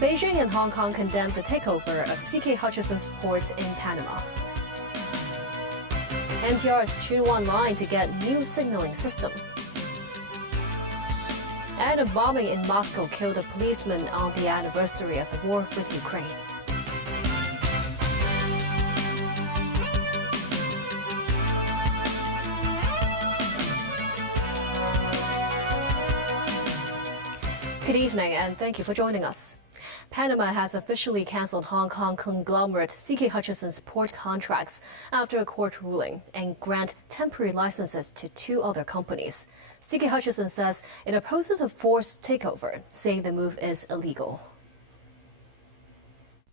Beijing and Hong Kong condemned the takeover of C.K. Hutchison's ports in Panama. NPR's Chunwan line to get new signaling system. And a bombing in Moscow killed a policeman on the anniversary of the war with Ukraine. Good evening and thank you for joining us. Panama has officially cancelled Hong Kong conglomerate C.K. Hutchison's port contracts after a court ruling and grant temporary licenses to two other companies. C.K. Hutchison says it opposes a forced takeover, saying the move is illegal.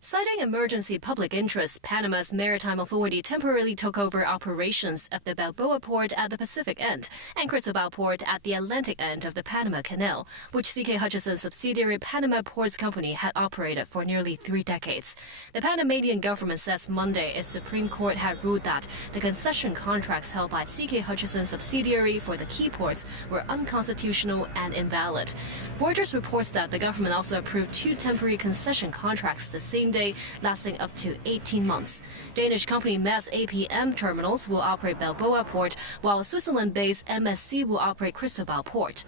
Citing emergency public interest, Panama's Maritime Authority temporarily took over operations of the Balboa port at the Pacific end and Cristobal port at the Atlantic end of the Panama Canal, which C.K. Hutchison's subsidiary Panama Ports Company had operated for nearly 3 decades. The Panamanian government says Monday its Supreme Court had ruled that the concession contracts held by C.K. Hutchison's subsidiary for the key ports were unconstitutional and invalid. Reuters reports that the government also approved 2 temporary concession contracts the same day, lasting up to 18 months. Danish company Maersk APM Terminals will operate Balboa Port, while Switzerland-based MSC will operate Cristobal Port.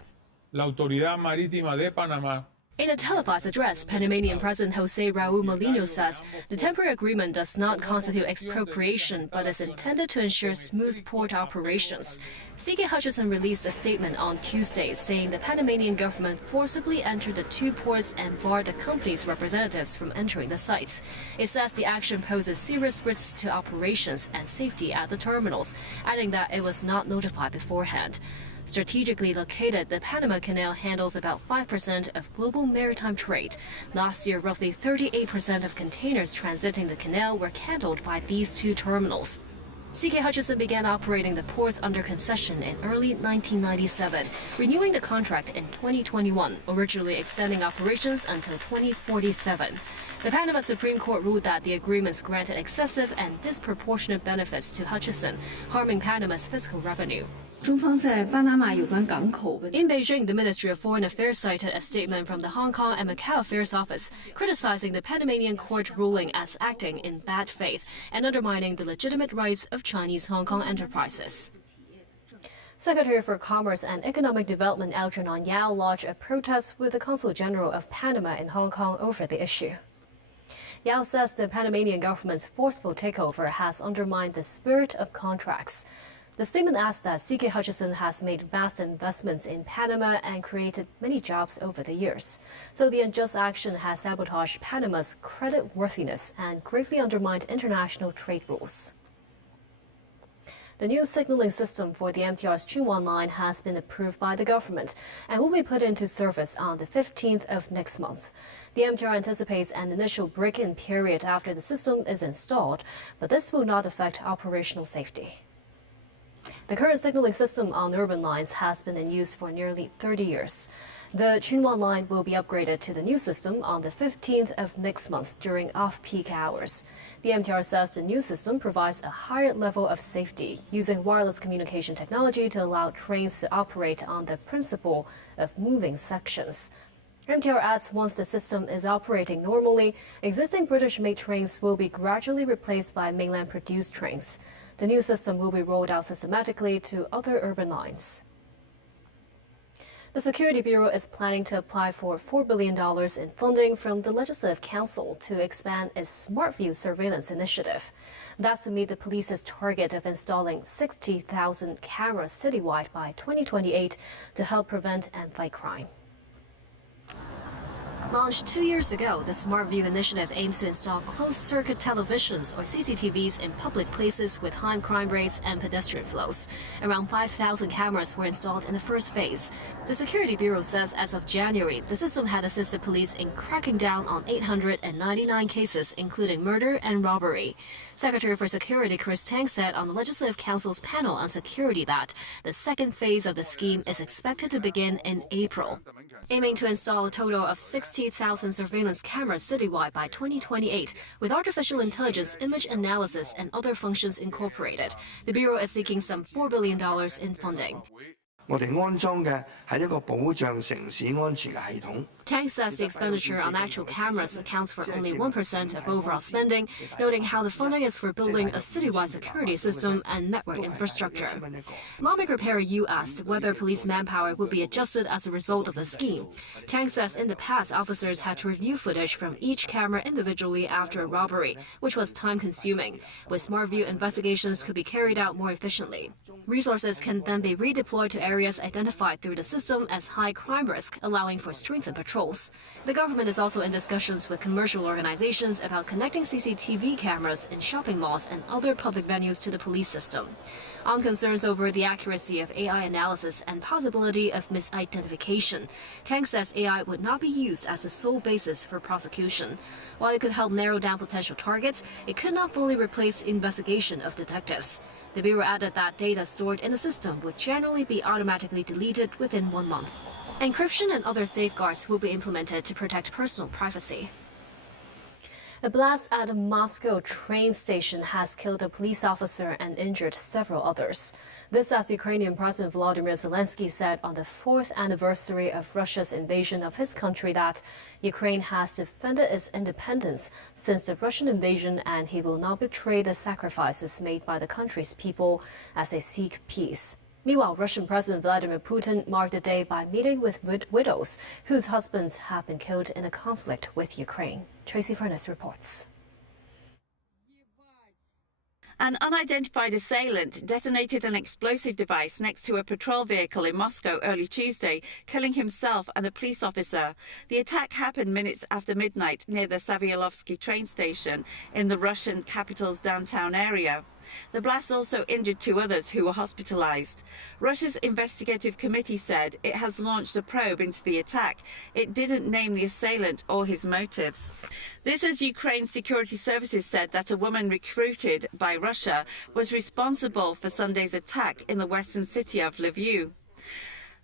La Autoridad Marítima de Panamá. In a televised address, Panamanian President José Raúl Molino says the temporary agreement does not constitute expropriation but is intended to ensure smooth port operations. C.K. Hutchison released a statement on Tuesday saying the Panamanian government forcibly entered the 2 ports and barred the company's representatives from entering the sites. It says the action poses serious risks to operations and safety at the terminals, adding that it was not notified beforehand. Strategically located, the Panama Canal handles about 5% of global maritime trade. Last year, roughly 38% of containers transiting the canal were handled by these 2 terminals. C.K. Hutchison began operating the ports under concession in early 1997, renewing the contract in 2021, originally extending operations until 2047. The Panama Supreme Court ruled that the agreements granted excessive and disproportionate benefits to Hutchison, harming Panama's fiscal revenue. In Beijing, the Ministry of Foreign Affairs cited a statement from the Hong Kong and Macau Affairs Office criticizing the Panamanian court ruling as acting in bad faith and undermining the legitimate rights of Chinese Hong Kong enterprises. Secretary for Commerce and Economic Development Algernon Yao lodged a protest with the Consul General of Panama in Hong Kong over the issue. Yao says the Panamanian government's forceful takeover has undermined the spirit of contracts. The statement adds that C.K. Hutchison has made vast investments in Panama and created many jobs over the years. So the unjust action has sabotaged Panama's creditworthiness and gravely undermined international trade rules. The new signaling system for the MTR's Chunwan line has been approved by the government and will be put into service on the 15th of next month. The MTR anticipates an initial break-in period after the system is installed, but this will not affect operational safety. The current signaling system on urban lines has been in use for nearly 30 years. The Chunwan line will be upgraded to the new system on the 15th of next month during off-peak hours. The MTR says the new system provides a higher level of safety, using wireless communication technology to allow trains to operate on the principle of moving sections. MTR adds once the system is operating normally, existing British-made trains will be gradually replaced by mainland-produced trains. The new system will be rolled out systematically to other urban lines. The Security Bureau is planning to apply for $4 billion in funding from the Legislative Council to expand its SmartView surveillance initiative. That's to meet the police's target of installing 60,000 cameras citywide by 2028 to help prevent and fight crime. Launched 2 years ago, the SmartView initiative aims to install closed-circuit televisions or CCTVs in public places with high crime rates and pedestrian flows. Around 5,000 cameras were installed in the first phase. The Security Bureau says as of January, the system had assisted police in cracking down on 899 cases, including murder and robbery. Secretary for Security Chris Tang said on the Legislative Council's panel on security that the second phase of the scheme is expected to begin in April, aiming to install a total of 60,000 surveillance cameras citywide by 2028, with artificial intelligence, image analysis, and other functions incorporated. The Bureau is seeking some $4 billion in funding. Tang says the expenditure on actual cameras accounts for only 1% of overall spending, noting how the funding is for building a citywide security system and network infrastructure. Lawmaker Perry Yu asked whether police manpower will be adjusted as a result of the scheme. Tang says in the past, officers had to review footage from each camera individually after a robbery, which was time-consuming. With Smart View, investigations could be carried out more efficiently. Resources can then be redeployed to areas identified through the system as high crime risk, allowing for strengthened patrols. The government is also in discussions with commercial organizations about connecting CCTV cameras in shopping malls and other public venues to the police system. On concerns over the accuracy of AI analysis and possibility of misidentification, Tang says AI would not be used as the sole basis for prosecution. While it could help narrow down potential targets, it could not fully replace investigation of detectives. The Bureau added that data stored in the system would generally be automatically deleted within 1 month. Encryption and other safeguards will be implemented to protect personal privacy. A blast at a Moscow train station has killed a police officer and injured several others. This as Ukrainian President Volodymyr Zelensky said on the 4th anniversary of Russia's invasion of his country that Ukraine has defended its independence since the Russian invasion, and he will not betray the sacrifices made by the country's people as they seek peace. Meanwhile, Russian President Vladimir Putin marked the day by meeting with widows whose husbands have been killed in the conflict with Ukraine. Tracy Furness reports. An unidentified assailant detonated an explosive device next to a patrol vehicle in Moscow early Tuesday, killing himself and a police officer. The attack happened minutes after midnight near the Savyalovsky train station in the Russian capital's downtown area. The blast also injured 2 others who were hospitalized. Russia's investigative committee said it has launched a probe into the attack. It didn't name the assailant or his motives. This as Ukraine's security services said that a woman recruited by Russia was responsible for Sunday's attack in the western city of Lviv.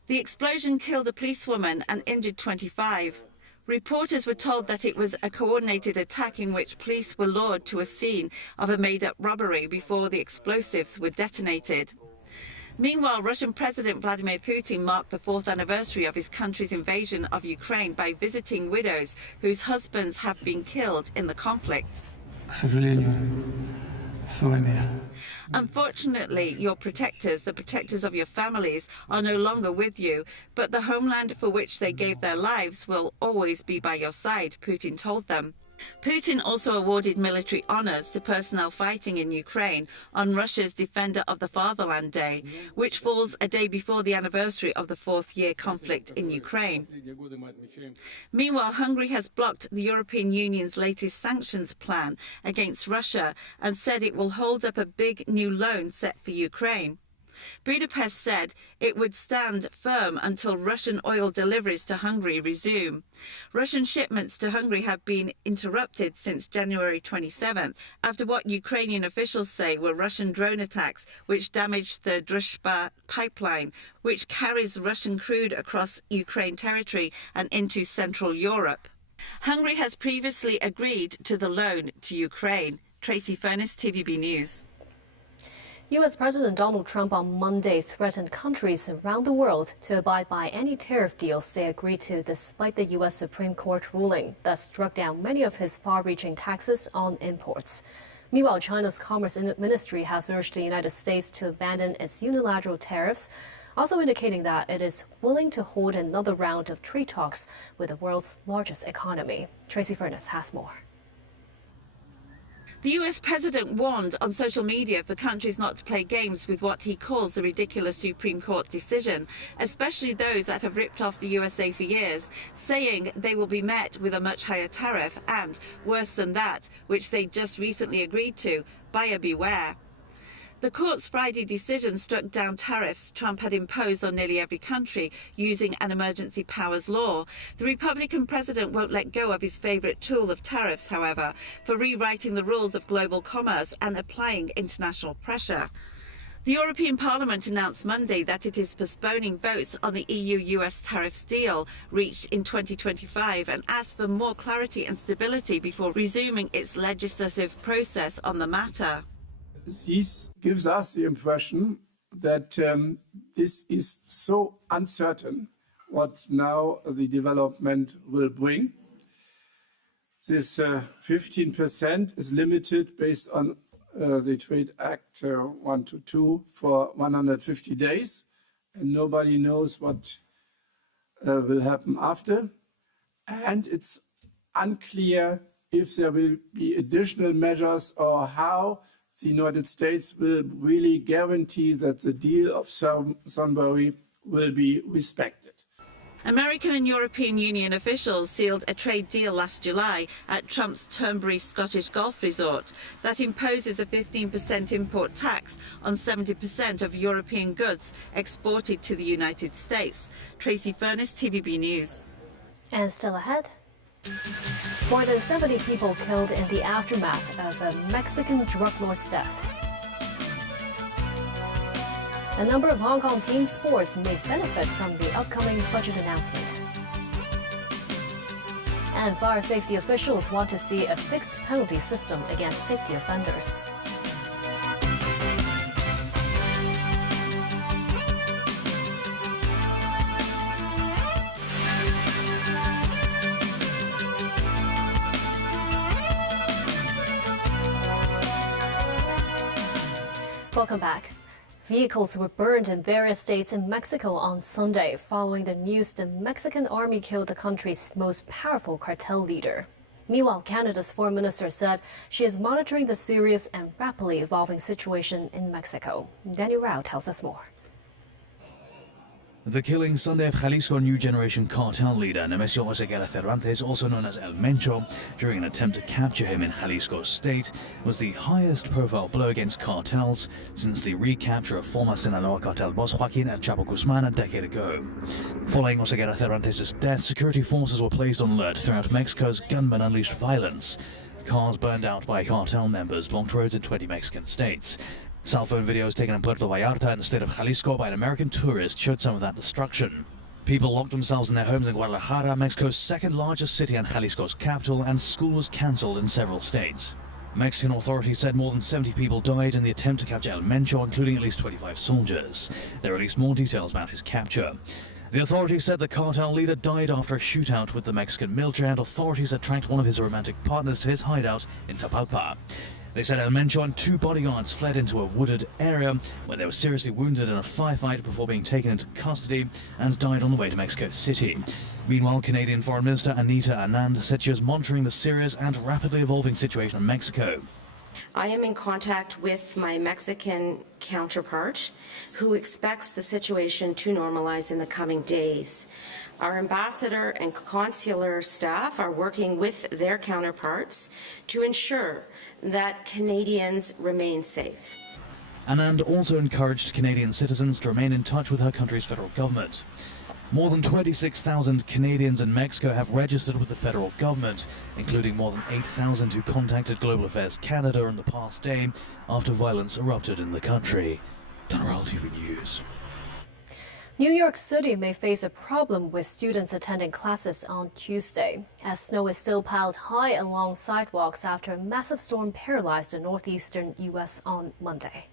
The explosion killed a policewoman and injured 25. Reporters were told that it was a coordinated attack in which police were lured to a scene of a made-up robbery before the explosives were detonated. Meanwhile, Russian President Vladimir Putin marked the 4th anniversary of his country's invasion of Ukraine by visiting widows whose husbands have been killed in the conflict. Unfortunately, your protectors, the protectors of your families, are no longer with you, but the homeland for which they gave their lives will always be by your side, Putin told them. Putin also awarded military honors to personnel fighting in Ukraine on Russia's Defender of the Fatherland Day, which falls a day before the anniversary of the 4th-year conflict in Ukraine. Meanwhile, Hungary has blocked the European Union's latest sanctions plan against Russia and said it will hold up a big new loan set for Ukraine. Budapest said it would stand firm until Russian oil deliveries to Hungary resume. Russian shipments to Hungary have been interrupted since January 27th after what Ukrainian officials say were Russian drone attacks which damaged the Druzhba pipeline, which carries Russian crude across Ukraine territory and into Central Europe. Hungary has previously agreed to the loan to Ukraine. Tracy Furness, TVB News. U.S. President Donald Trump on Monday threatened countries around the world to abide by any tariff deals they agreed to despite the U.S. Supreme Court ruling that struck down many of his far-reaching taxes on imports. Meanwhile, China's Commerce Ministry has urged the United States to abandon its unilateral tariffs, also indicating that it is willing to hold another round of trade talks with the world's largest economy. Tracy Furness has more. The US president warned on social media for countries not to play games with what he calls a ridiculous Supreme Court decision, especially those that have ripped off the USA for years, saying they will be met with a much higher tariff and, worse than that, which they just recently agreed to, buyer beware. The court's Friday decision struck down tariffs Trump had imposed on nearly every country using an emergency powers law. The Republican president won't let go of his favourite tool of tariffs, however, for rewriting the rules of global commerce and applying international pressure. The European Parliament announced Monday that it is postponing votes on the EU-US tariffs deal reached in 2025 and asked for more clarity and stability before resuming its legislative process on the matter. This gives us the impression that this is so uncertain what now the development will bring. This 15% is limited based on the Trade Act 122 for 150 days, and nobody knows what will happen after. And it's unclear if there will be additional measures or how the United States will really guarantee that the deal of Sunbury will be respected. American and European Union officials sealed a trade deal last July at Trump's Turnberry Scottish Golf Resort that imposes a 15% import tax on 70% of European goods exported to the United States. Tracy Furness, TVB News. And still ahead. More than 70 people killed in the aftermath of a Mexican drug lord's death. A number of Hong Kong team sports may benefit from the upcoming budget announcement. And fire safety officials want to see a fixed penalty system against safety offenders. Welcome back. Vehicles were burned in various states in Mexico on Sunday following the news the Mexican army killed the country's most powerful cartel leader. Meanwhile, Canada's foreign minister said she is monitoring the serious and rapidly evolving situation in Mexico. Danny Rao tells us more. The killing Sunday of Jalisco New Generation cartel leader Nemesio Oseguera Cervantes, also known as El Mencho, during an attempt to capture him in Jalisco state, was the highest profile blow against cartels since the recapture of former Sinaloa cartel boss Joaquin El Chapo Guzman a decade ago. Following Oseguera Cervantes' death, security forces were placed on alert throughout Mexico's gunmen unleashed violence. Cars burned out by cartel members blocked roads in 20 Mexican states. Cell phone videos taken in Puerto Vallarta in the state of Jalisco by an American tourist showed some of that destruction. People locked themselves in their homes in Guadalajara, Mexico's second largest city and Jalisco's capital, and school was cancelled in several states. Mexican authorities said more than 70 people died in the attempt to capture El Mencho, including at least 25 soldiers. They released more details about his capture. The authorities said the cartel leader died after a shootout with the Mexican military, and authorities had tracked one of his romantic partners to his hideout in Tapalpa. They said El Mencho and 2 bodyguards fled into a wooded area where they were seriously wounded in a firefight before being taken into custody and died on the way to Mexico City. Meanwhile, Canadian Foreign Minister Anita Anand said she is monitoring the serious and rapidly evolving situation in Mexico. I am in contact with my Mexican counterpart, who expects the situation to normalize in the coming days. Our ambassador and consular staff are working with their counterparts to ensure that Canadians remain safe. Anand also encouraged Canadian citizens to remain in touch with her country's federal government. More than 26,000 Canadians in Mexico have registered with the federal government, including more than 8,000 who contacted Global Affairs Canada in the past day after violence erupted in the country. Donald TV News. New York City may face a problem with students attending classes on Tuesday, as snow is still piled high along sidewalks after a massive storm paralyzed the northeastern U.S. on Monday.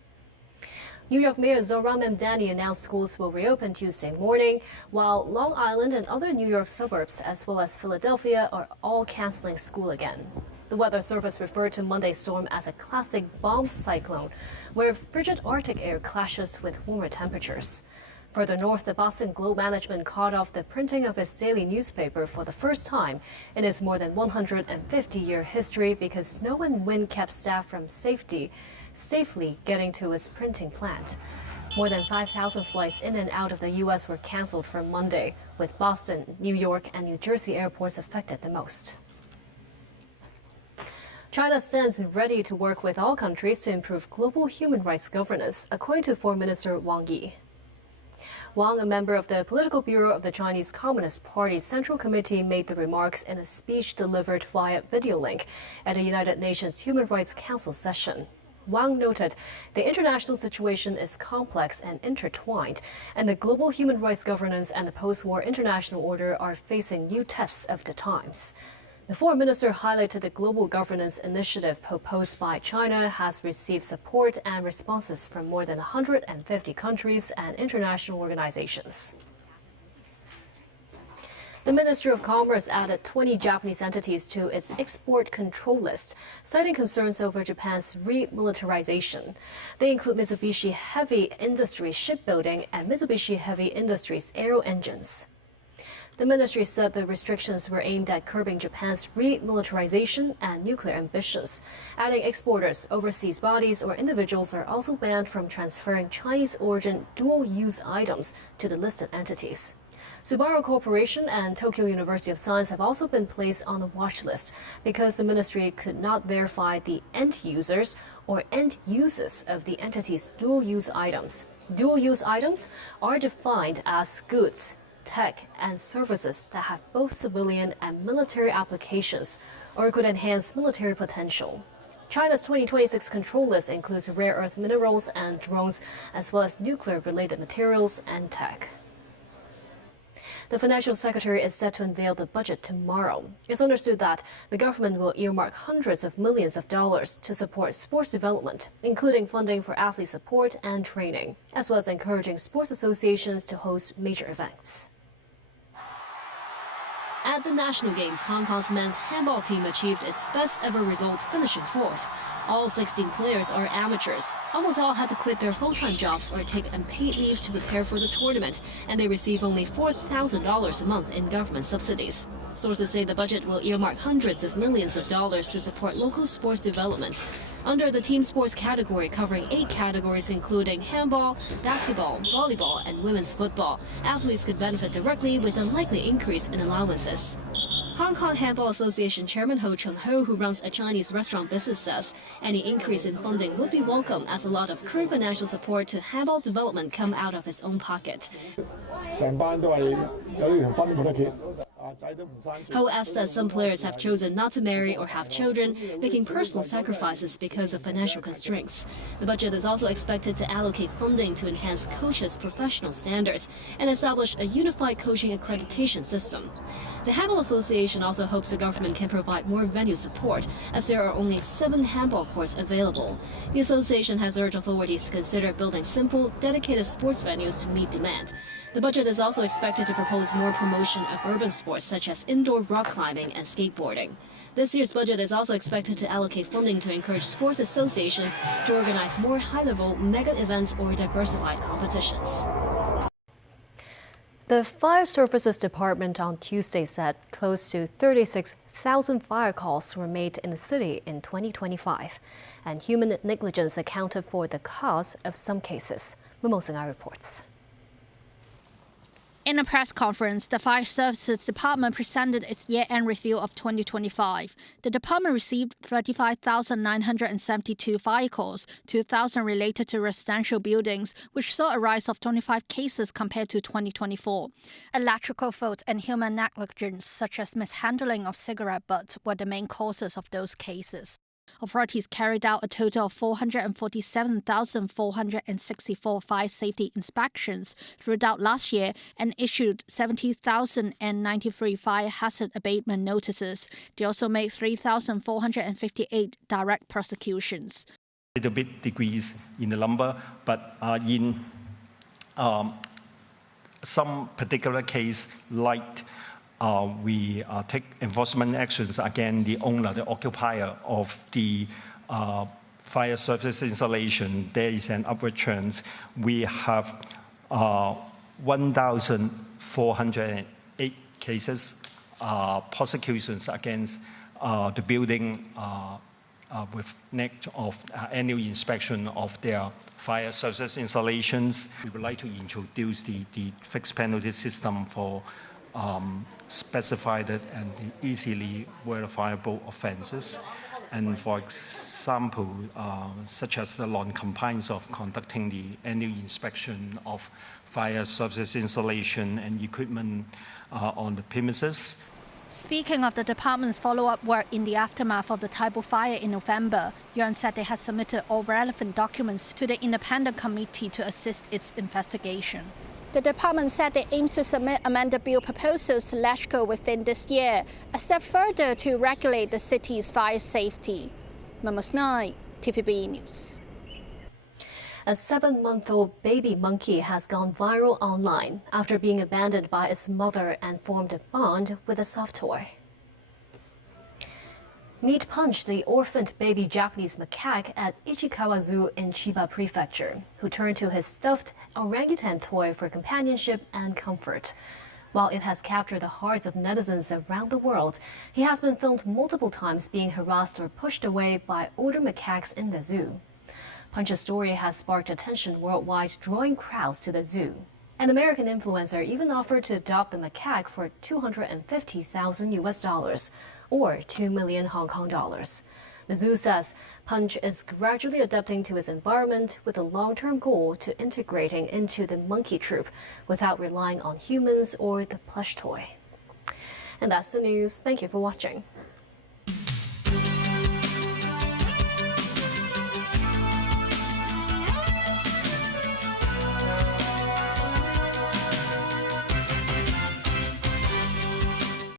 New York Mayor Zohran Mamdani announced schools will reopen Tuesday morning, while Long Island and other New York suburbs, as well as Philadelphia, are all canceling school again. The Weather Service referred to Monday's storm as a classic bomb cyclone, where frigid Arctic air clashes with warmer temperatures. Further north, the Boston Globe management called off the printing of its daily newspaper for the first time in its more than 150-year history because snow and wind kept staff from safely getting to its printing plant. More than 5,000 flights in and out of the U.S. were canceled for Monday, with Boston, New York, and New Jersey airports affected the most. China stands ready to work with all countries to improve global human rights governance, according to Foreign Minister Wang Yi. Wang, a member of the Political Bureau of the Chinese Communist Party's Central Committee, made the remarks in a speech delivered via video link at a United Nations Human Rights Council session. Wang noted the international situation is complex and intertwined, and the global human rights governance and the post-war international order are facing new tests of the times. The foreign minister highlighted the global governance initiative proposed by China has received support and responses from more than 150 countries and international organizations. The Ministry of Commerce added 20 Japanese entities to its export control list, citing concerns over Japan's remilitarization. They include Mitsubishi Heavy Industries Shipbuilding and Mitsubishi Heavy Industries Aero Engines. The ministry said the restrictions were aimed at curbing Japan's remilitarization and nuclear ambitions, adding exporters, overseas bodies, or individuals are also banned from transferring Chinese-origin dual-use items to the listed entities. Subaru Corporation and Tokyo University of Science have also been placed on the watch list because the ministry could not verify the end users or end uses of the entity's dual-use items. Dual-use items are defined as goods, tech, and services that have both civilian and military applications or could enhance military potential. China's 2026 control list includes rare earth minerals and drones, as well as nuclear-related materials and tech. The financial secretary is set to unveil the budget tomorrow. It's understood that the government will earmark hundreds of millions of dollars to support sports development, including funding for athlete support and training, as well as encouraging sports associations to host major events. At the National Games, Hong Kong's men's handball team achieved its best ever result, finishing fourth. All 16 players are amateurs. Almost all had to quit their full-time jobs or take unpaid leave to prepare for the tournament, and they receive only $4,000 a month in government subsidies. Sources say the budget will earmark hundreds of millions of dollars to support local sports development. Under the team sports category, covering 8 categories including handball, basketball, volleyball, and women's football, athletes could benefit directly with a likely increase in allowances. Hong Kong Handball Association Chairman Ho Chung-ho, who runs a Chinese restaurant business, says any increase in funding would be welcome as a lot of current financial support to handball development come out of his own pocket. Ho adds that some players have chosen not to marry or have children, making personal sacrifices because of financial constraints. The budget is also expected to allocate funding to enhance coaches' professional standards and establish a unified coaching accreditation system. The Handball Association also hopes the government can provide more venue support, as there are only 7 handball courts available. The association has urged authorities to consider building simple, dedicated sports venues to meet demand. The budget is also expected to propose more promotion of urban sports such as indoor rock climbing and skateboarding. This year's budget is also expected to allocate funding to encourage sports associations to organize more high-level mega events or diversified competitions. The Fire Services Department on Tuesday said close to 36,000 fire calls were made in the city in 2025, and human negligence accounted for the cause of some cases. Mimosanga reports. In a press conference, the Fire Services Department presented its year-end review of 2025. The department received 35,972 fire calls, 2,000 related to residential buildings, which saw a rise of 25 cases compared to 2024. Electrical faults and human negligence, such as mishandling of cigarette butts, were the main causes of those cases. Authorities carried out a total of 447,464 fire safety inspections throughout last year and issued 70,093 fire hazard abatement notices. They also made 3,458 direct prosecutions. A little bit decrease in the number, but in some particular case, like we take enforcement actions against the owner, the occupier of the fire service installation. There is an upward trend. We have 1,408 cases, prosecutions against the building with next of annual inspection of their fire services installations. We would like to introduce the fixed penalty system for specified and easily verifiable offences. And for example, such as the non-compliance of conducting the annual inspection of fire services installation and equipment on the premises. Speaking of the department's follow-up work in the aftermath of the Taibo fire in November, Yuan said they had submitted all relevant documents to the independent committee to assist its investigation. The department said they aim to submit amended bill proposals to LegCo within this year, a step further to regulate the city's fire safety. Mamos 9, TVB News. A 7-month-old baby monkey has gone viral online after being abandoned by its mother and formed a bond with a soft toy. Meet Punch, the orphaned baby Japanese macaque at Ichikawa Zoo in Chiba Prefecture, who turned to his stuffed orangutan toy for companionship and comfort. While it has captured the hearts of netizens around the world, he has been filmed multiple times being harassed or pushed away by older macaques in the zoo. Punch's story has sparked attention worldwide, drawing crowds to the zoo. An American influencer even offered to adopt the macaque for $250,000 or 2 million Hong Kong dollars. The zoo says Punch is gradually adapting to its environment with a long-term goal to integrating into the monkey troupe without relying on humans or the plush toy. And that's the news. Thank you for watching.